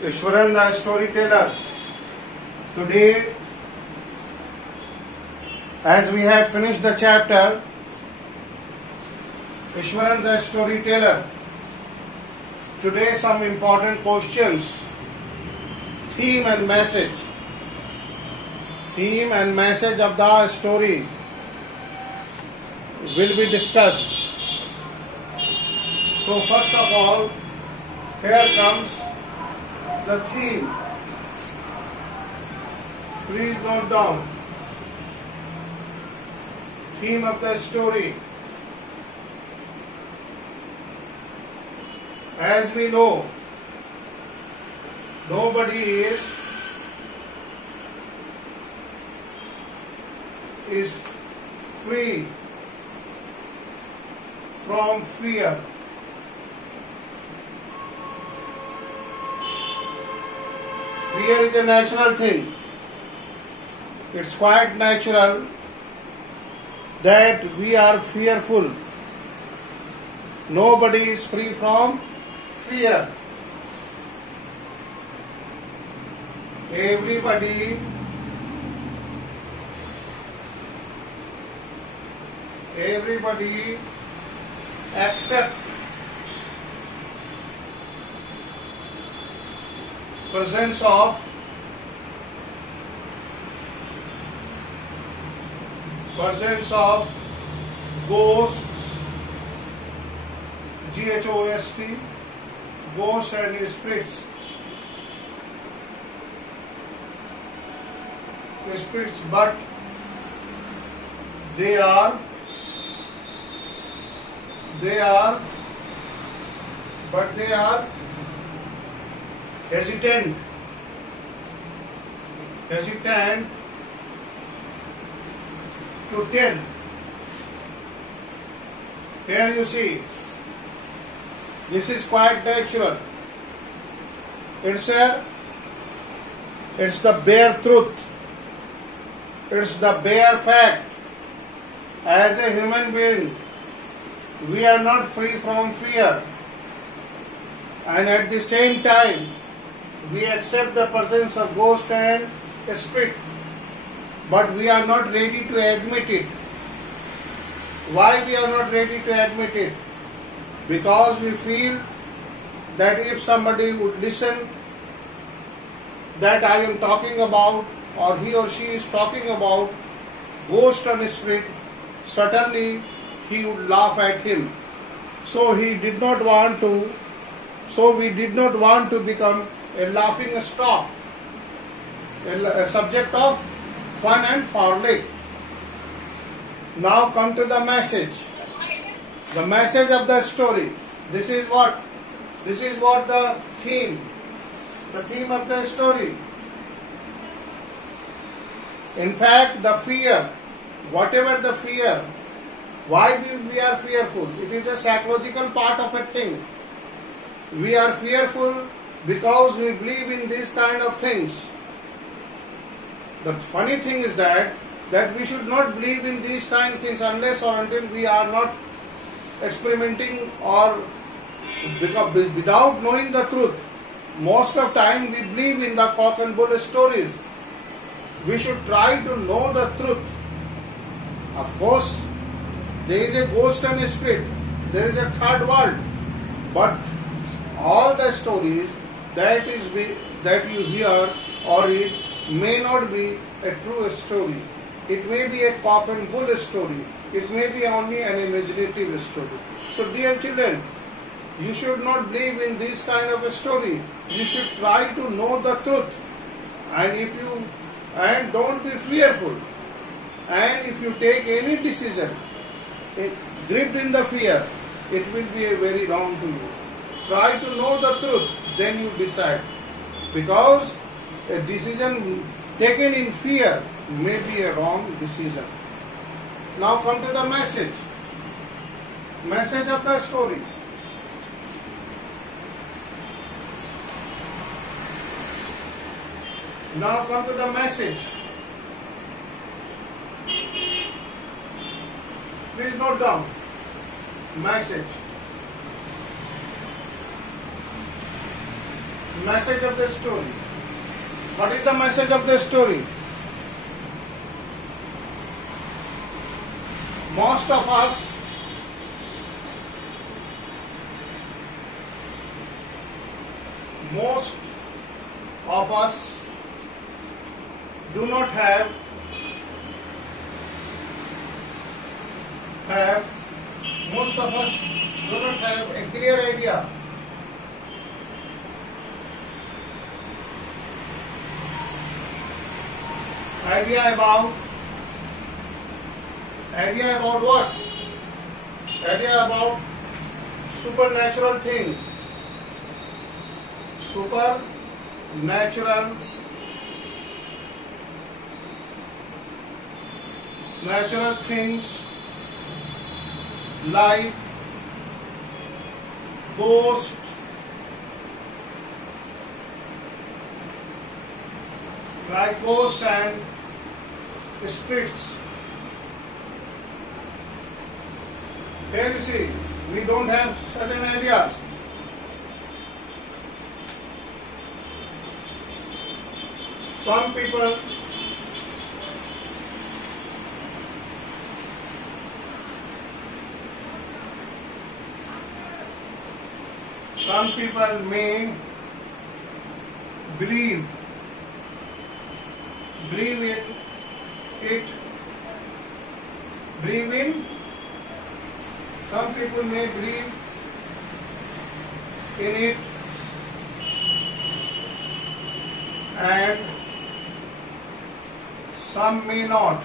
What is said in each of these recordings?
Ishwaran the storyteller. Today, as we have finished the chapter, Ishwaran the storyteller, today some important questions, theme and message. Theme and message of the story will be discussed. So first of all, here comes the theme. Please note down. Theme of the story. As we know, nobody is free from fear. Fear is a natural thing. It's quite natural that we are fearful. Nobody is free from fear. Everybody accept presence of ghosts, G-H-O-S-T, ghosts and spirits. But they are hesitant to tell. Here you see, this is quite natural. It's the bare truth. It's the bare fact. As a human being, we are not free from fear. And at the same time, we accept the presence of ghost and spirit. But we are not ready to admit it. Why we are not ready to admit it? Because we feel that if somebody would listen that I am talking about, or he or she is talking about ghost and spirit, certainly he would laugh at him. So we did not want to become a laughing stock, a subject of fun and frolic. Now come to the message. The message of the story. This is what the theme of the story. In fact, the fear, whatever the fear, why we are fearful? It is a psychological part of a thing. We are fearful because we believe in these kind of things. The funny thing is that we should not believe in these kind of things unless or until we are not experimenting or without knowing the truth. Most of the time we believe in the cock and bull stories. We should try to know the truth. Of course, there is a ghost and a spirit. There is a third world. But all the stories that you hear, or it may not be a true story. It may be a cock and bull story. It may be only an imaginative story. So dear children, you should not believe in this kind of a story. You should try to know the truth. And don't be fearful. And if you take any decision gripped in the fear, it will be a very wrong to you. Try to know the truth, then you decide. Because a decision taken in fear may be a wrong decision. Now come to the message. Message of the story. Now come to the message. Please note down. Message. Message of the story. What is the message of the story? Most of us do not have most of us do not have a clear idea about what? Idea about supernatural thing. Natural things like ghost, and spirits. Here you see, we don't have certain ideas. Some people may believe in some people may believe in it, and some may not.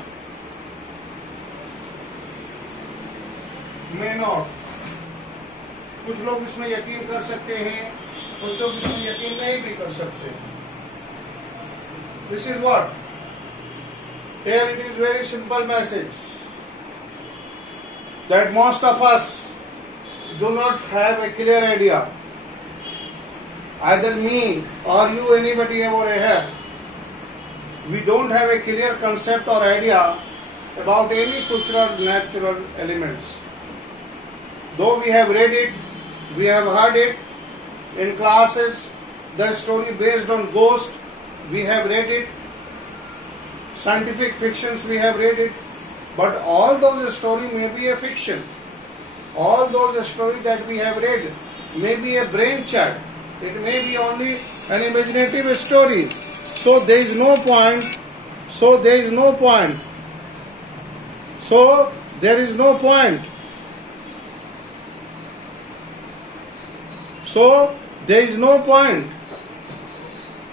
कुछ लोग इसमें यकीन कर सकते हैं, कुछ लोग इसमें यकीन नहीं भी कर सकते. This is what? Here it is very simple message that most of us do not have a clear idea. Either me or you, anybody over here, we don't have a clear concept or idea about any supernatural elements. Though we have read it, we have heard it in classes, the story based on ghost, we have read it, scientific fictions we have read it, but all those stories may be a fiction. All those stories that we have read may be a brain child. It may be only an imaginative story. So there is no point. So there is no point. So there is no point. So there is no point.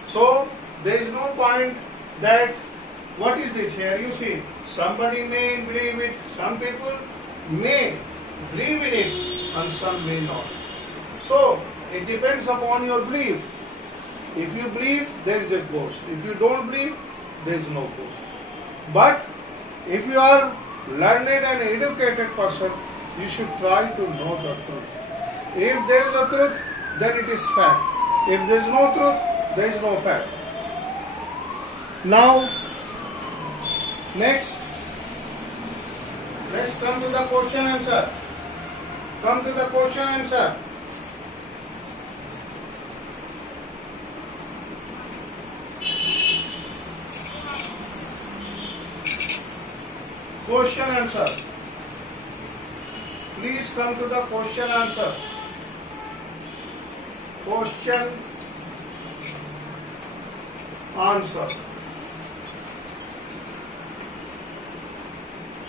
So there is no point that what is it here? You see, somebody may believe it, some people may believe in it, and some may not. So it depends upon your belief. If you believe, there is a ghost. If you don't believe, there is no ghost. But if you are learned and educated person, you should try to know the truth. If there is a truth, then it is fact. If there is no truth, there is no fact. Now, next, let's come to the question answer. Come to the question answer. Question answer. Please come to the question answer. Question answer.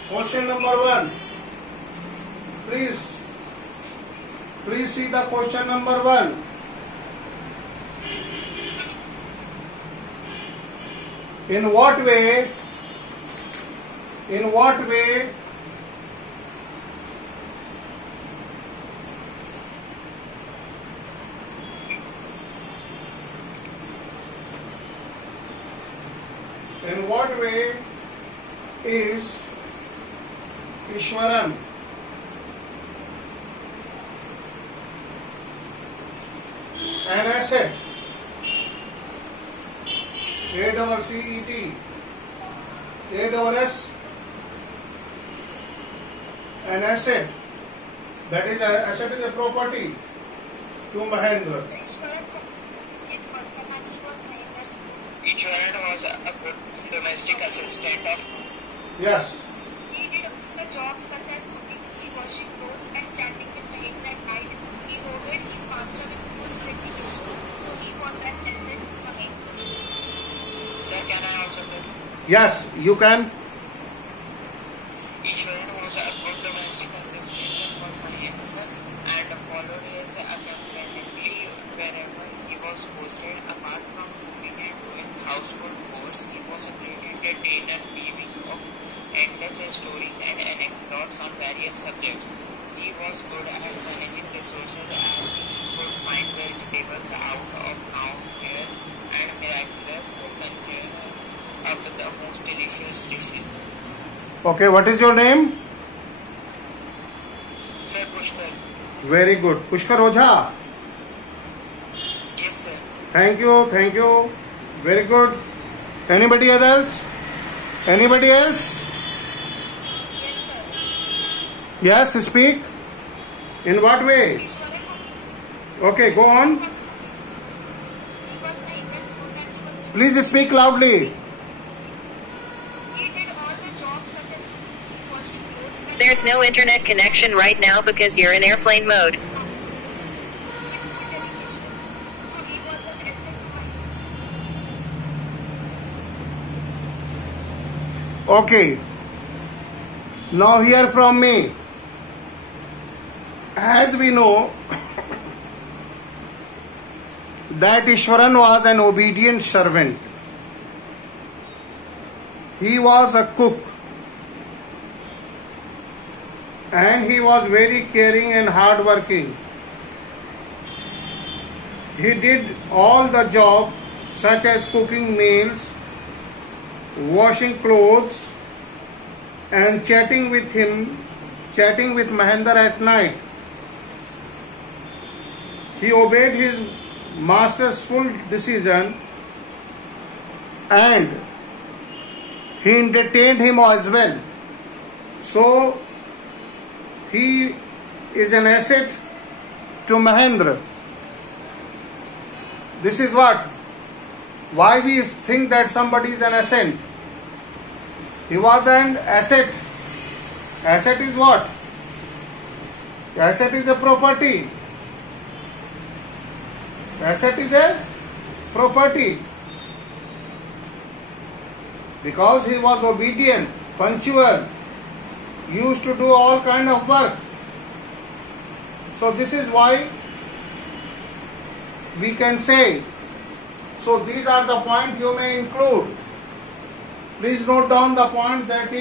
Question number 1. Please see the question number 1. In what way is Ishwaran an asset? ACCET, ASS, an asset. That is, asset is a property to Mahendra. was a good domestic assistant of. Yes. He did other jobs such as cooking, washing clothes, and chatting with Mahendra at night. He obeyed his master with full dedication, so he was an asset for him. Sir, can I also tell? Yes, you can. Ishwaran was a good domestic assistant for Mahendra and followed his accountability wherever he was posted. Apart from cooking and doing household chores, he was a great entertainer, weaving of endless stories and anecdotes on various subjects. He was good at managing resources as he could find vegetables out of nowhere and miraculous container of the most delicious dishes. Okay, what is your name? Sir, Pushkar. Very good. Pushkar Ojha. Yes, sir. Thank you, thank you. Very good. Anybody else? Anybody else? Yes, sir. Yes, speak. In what way? Ishwaran Okay, go on. he was Mahendra's cook and he was. Please speak loudly. He did all the jobs such as washing clothes and There's no internet connection right now because you're in airplane mode. with full dedication, so he was an asset for him. Okay. Now hear from me. As we know that Ishwaran was an obedient servant. He was a cook. And he was very caring and hardworking. He did all the jobs such as cooking meals, washing clothes, and chatting with Mahendra at night. He obeyed his master's full decision and he entertained him as well. So he is an asset to Mahendra. This is what? Why we think that somebody is an asset? He was an asset. Asset is what? Asset is a property. Asset is a property. Because he was obedient, punctual, used to do all kind of work. So this is why we can say. So these are the points you may include. Please note down the point that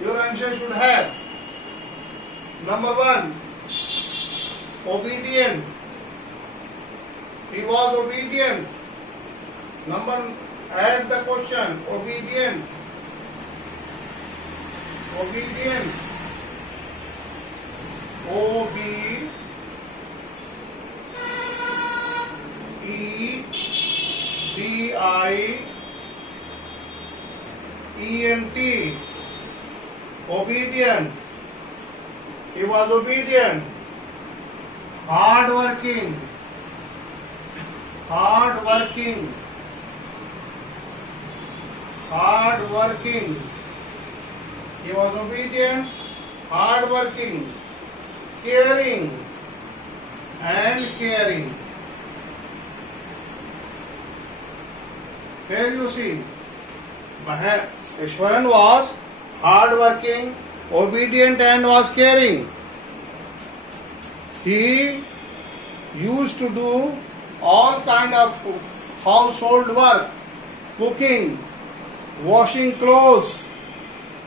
your answer should have. Number 1, obedient. He was obedient. Add the question, obedient. Obedient. O-B-E-D-I-E-N-T. Obedient. He was obedient. Hardworking. Hardworking. Hardworking. He was obedient, hardworking, caring, and caring. Here you see, Ishwaran was hardworking, obedient, and was caring. He used to do all kind of household work, cooking, washing clothes,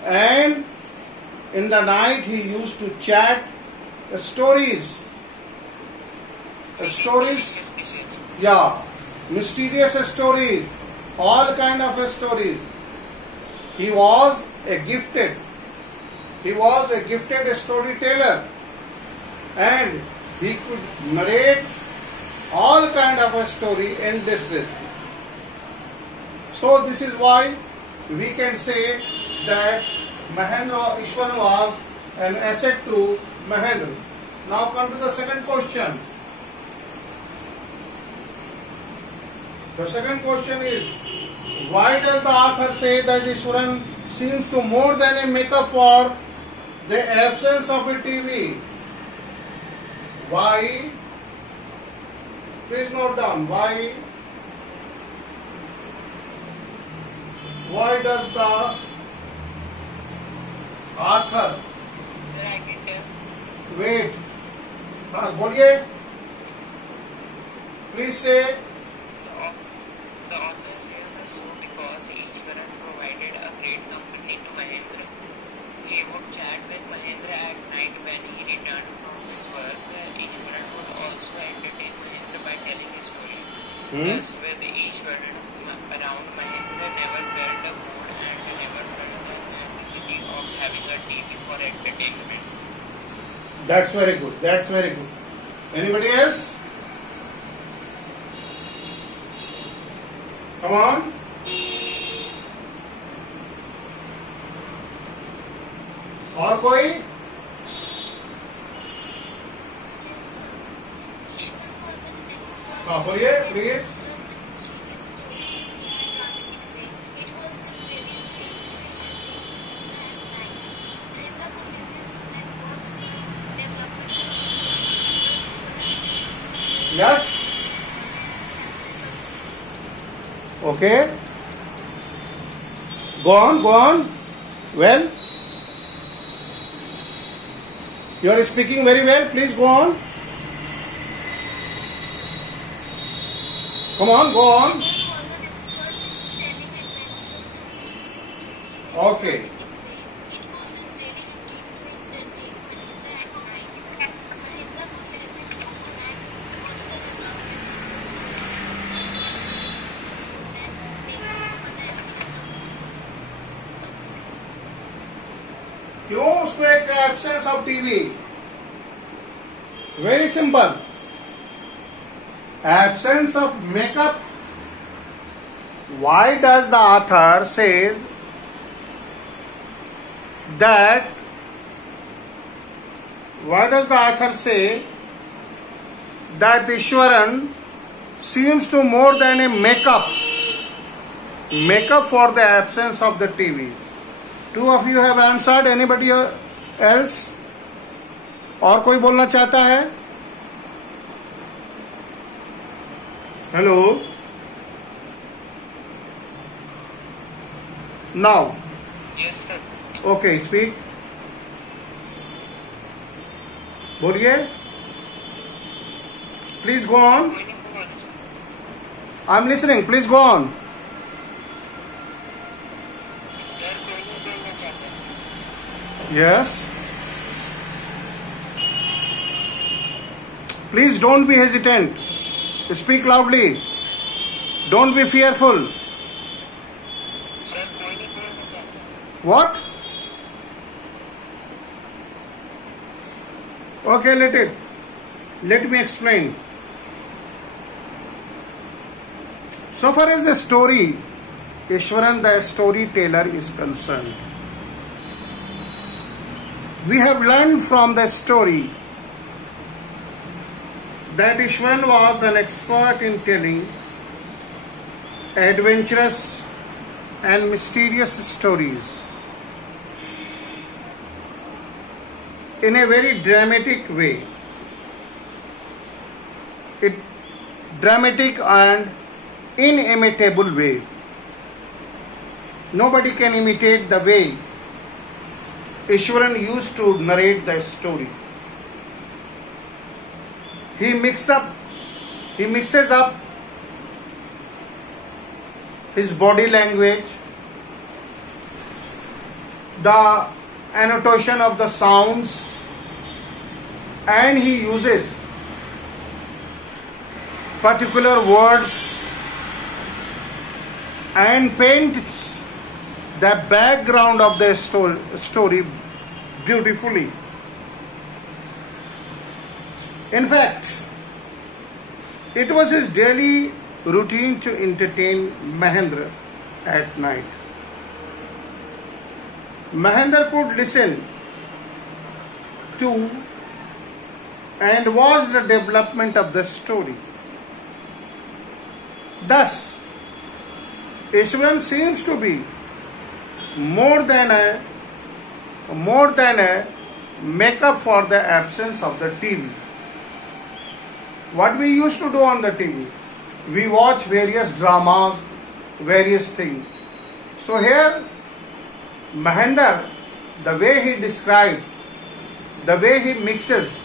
and in the night he used to chat stories. Yeah, mysterious stories, all kind of stories. He was a gifted storyteller, and he could narrate all kind of a story in this list. So this is why we can say that Ishwaran was an asset to Mahendra. Now come to the second question. The second question is, Why does the author say that Ishwaran seems to more than a makeup for the absence of a TV? Why? Please note down. Why? Why does the author Sir, I can tell. wait? हाँ बोलिए. Please say. The author says so because Ishwaran provided a great company to Mahendra. He would chat with Mahendra at night when he returned from his work. Ishwaran would also entertain Mahendra by telling his stories. Thus, with Ishwaran around, Mahendra never felt bored and never felt the necessity of having a TV for entertainment. That's very good. That's very good. Anybody else? Come on. और कोई? हाँ बोलिए please. Yes. Okay. Go on. Go on. Well. You are speaking very well. Please go on. Come on. Go on. Okay. क्यों उसको एक absence of TV? Very simple. Absence of makeup. Why does the author say that? Why does the author say that Ishwaran seems to more than a makeup for the absence of the TV? Two of you have answered. Anybody else? और कोई बोलना चाहता है? Hello. Now. Yes, sir. Okay, speak. बोलिए. Please go on. कोई नहीं बोल. I'm listening. Please go on. Sir, कोई नहीं बोलना चाहता. Yes. Please don't be hesitant. Speak loudly. Don't be fearful. Sir, कोई नहीं बोलना चाहता. What? Okay, let me explain. So far as the story, Ishwaran the storyteller is concerned, we have learned from the story that Ishwaran was an expert in telling adventurous and mysterious stories in a very dramatic way. Dramatic and inimitable way. Nobody can imitate the way Ishwaran used to narrate the story. He mixes up his body language, the annotation of the sounds, and he uses particular words and paints the background of the story beautifully. In fact, it was his daily routine to entertain Mahendra at night. Mahendra could listen to and watch the development of the story. Thus, Ishwaran seems to be more than a makeup for the absence of the TV. What we used to do on the TV? We watch various dramas, various things. So here, Mahendra, the way he described, the way he mixes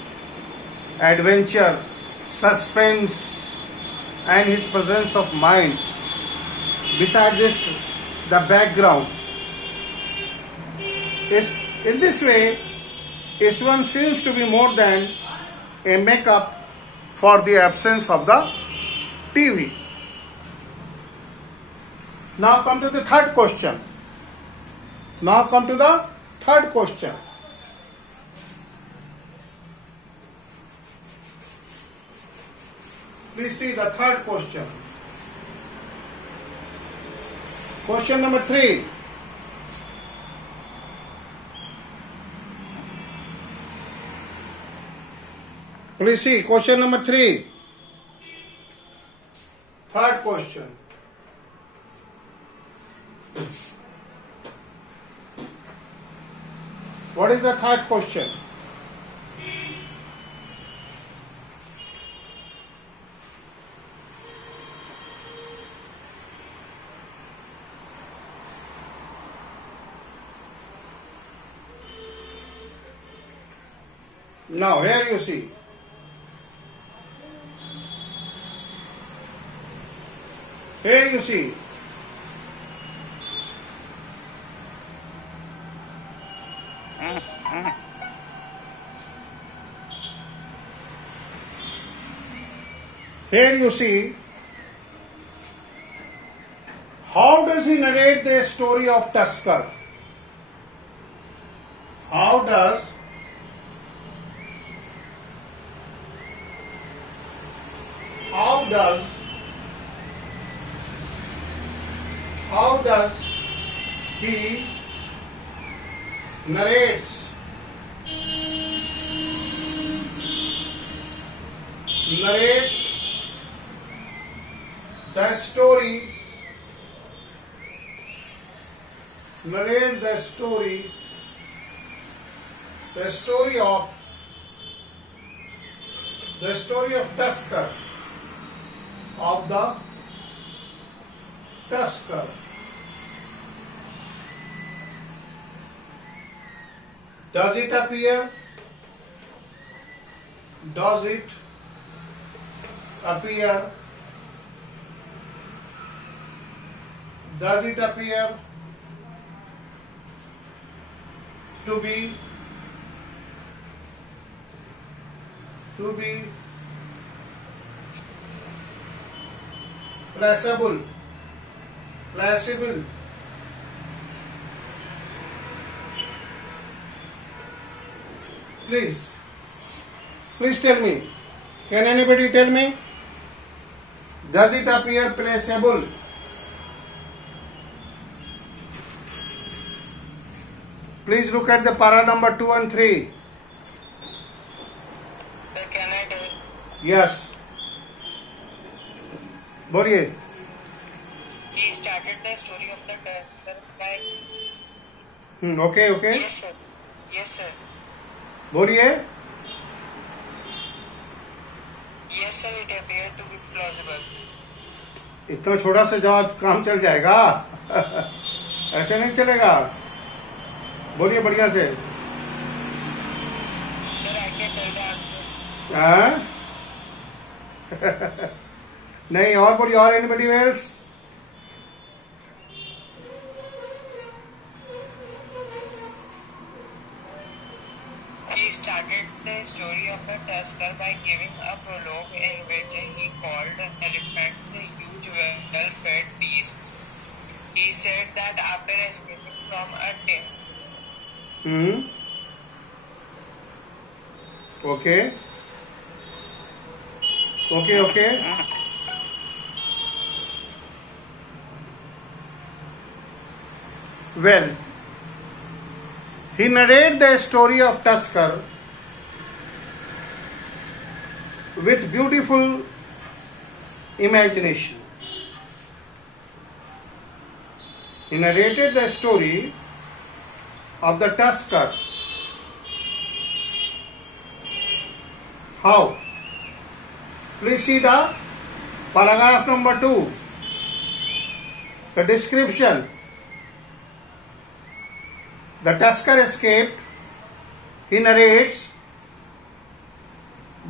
adventure, suspense, and his presence of mind, besides this, the background, is in this way, Ishwaran seems to be more than a makeup for the absence of the TV. Now come to the third question. Please see the third question. Question number 3. Please see question number 3. Third question. What is the third question? Now here you see. Here you see. Here you see. How does he narrate the story of Tusker? How does he narrates the story of Tusker, of the Tusker. Does it appear to be placable? Please tell me. Can anybody tell me? Does it appear placeable? Please look at the para number 2 and 3. Sir, can I tell? Yes. बोलिए. He started the story of the Tusker by... Okay. Yes, sir. बोलिए. Yes, sir, it appeared to be plausible. इतना छोटा सा जवाब काम चल जाएगा. ऐसे नहीं चलेगा. बोलिए बढ़िया से. Sir, I can tell the answer. हाँ? नहीं और बोलिए. और anybody else? He started the story of the Tusker by giving a prologue in which he called elephants huge, well-fed beasts. He said that after escaping from a tin. Okay. Well, he narrated the story of Tusker with beautiful imagination. He narrated the story of the tusker. How? Please see the paragraph number 2. The description. The tusker escaped. He narrates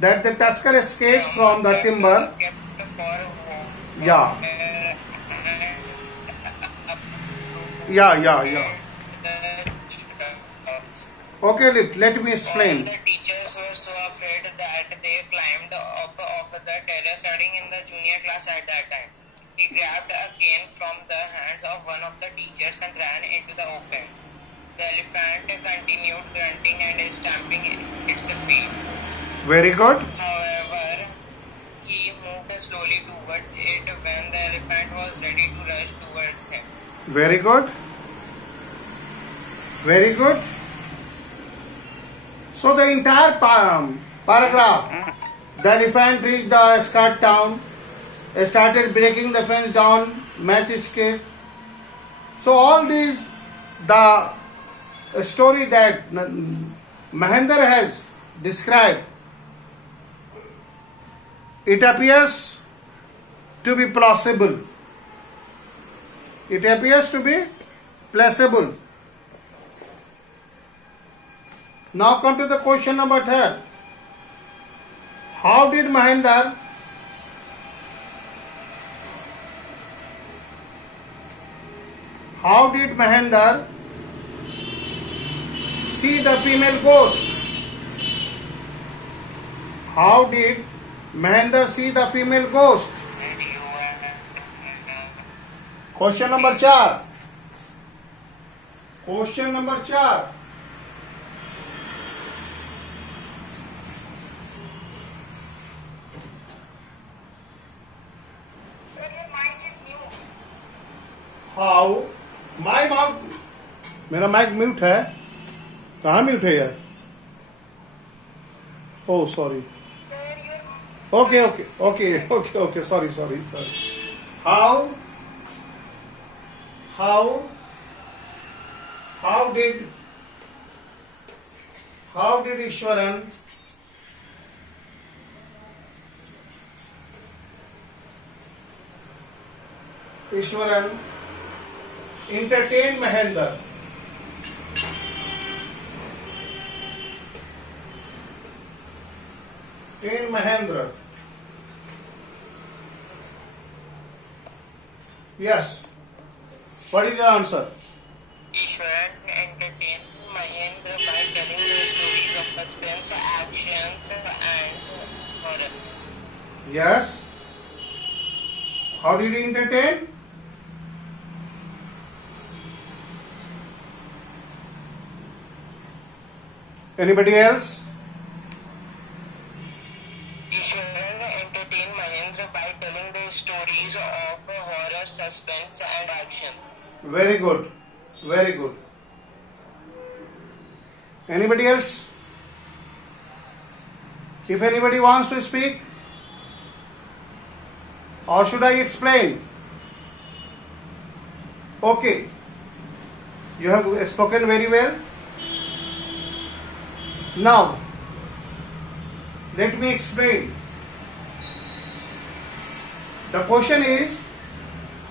that the tusker escaped from the timber. Yeah. Okay, let me explain. The teachers were so afraid that they climbed up off the terrace studying in the junior class at that time. He grabbed a cane from the hands of one of the teachers and ran into the open. The elephant continued grunting and stamping its feet. Very good. However, he moved slowly towards it when the elephant was ready to rush towards him. Very good. Very good. So the entire paragraph, the elephant reached the skirt town, started breaking the fence down, match escaped. So all these, the story that Mahendra has described, it appears to be plausible. It appears to be plausible. Now come to the question number 3. How did Mahendra see the female ghost? How did Mahendra see the female ghost? Question number 4. Question number 4. How? My mouth. मेरा mic mute है. कहाँ mute है यार? Oh, sorry. Okay. Sorry. How did Ishwaran entertain Mahendra? Yes. What is your answer? Ishwaran entertained Mahendra by telling the stories of suspense, actions, and horror. Yes. How did he entertain? Anybody else? Ishwaran entertained Mahendra by telling the stories of horror, suspense, and action. Very good. Anybody else? If anybody wants to speak, or should I explain? Okay. You have spoken very well. Now, let me explain. The question is,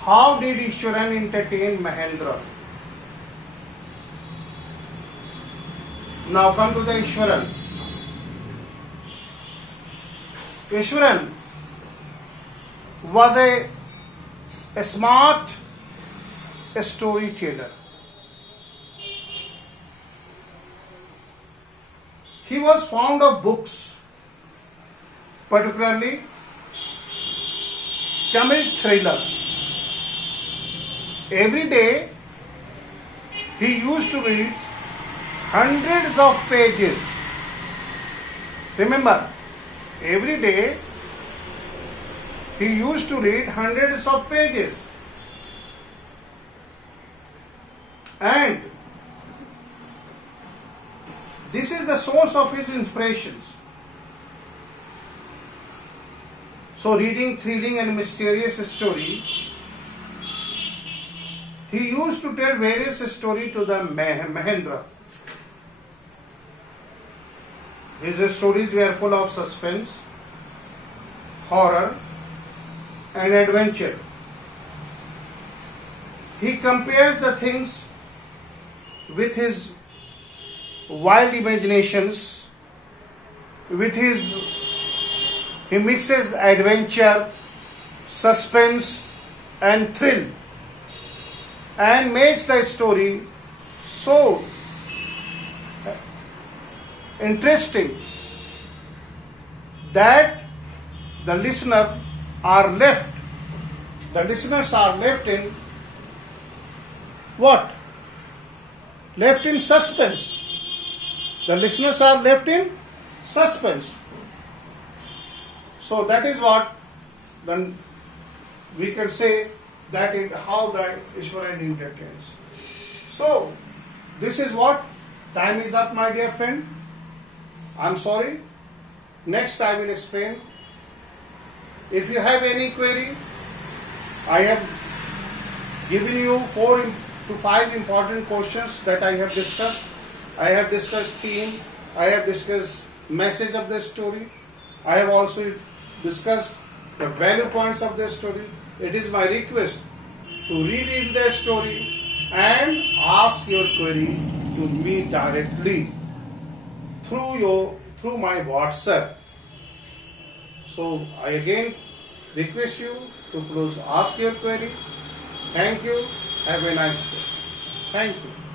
how did Ishwaran entertain Mahendra? Now come to the Ishwaran. Ishwaran was a smart storyteller. He was fond of books, particularly Tamil thrillers. Every day he used to read hundreds of pages. Remember, every day he used to read hundreds of pages. And this is the source of his inspirations. So reading thrilling and mysterious story He used to tell various stories to the Mahendra. His stories were full of suspense, horror, and adventure. He compares the things with his wild imaginations, he mixes adventure, suspense, and thrill, and makes the story so interesting that the listeners are left in what? Left in suspense. The listeners are left in suspense. So that is what then we can say that is how the Ishvara interprets. So this is what time is up, my dear friend. I'm sorry. Next I will explain. If you have any query, I have given you 4 to 5 important questions that I have discussed. I have discussed theme. I have discussed message of the story. I have also discussed the value points of the story. It is my request to reread the story and ask your query to me directly through my WhatsApp. So I again request you to please ask your query. Thank you. Have a nice day. Thank you.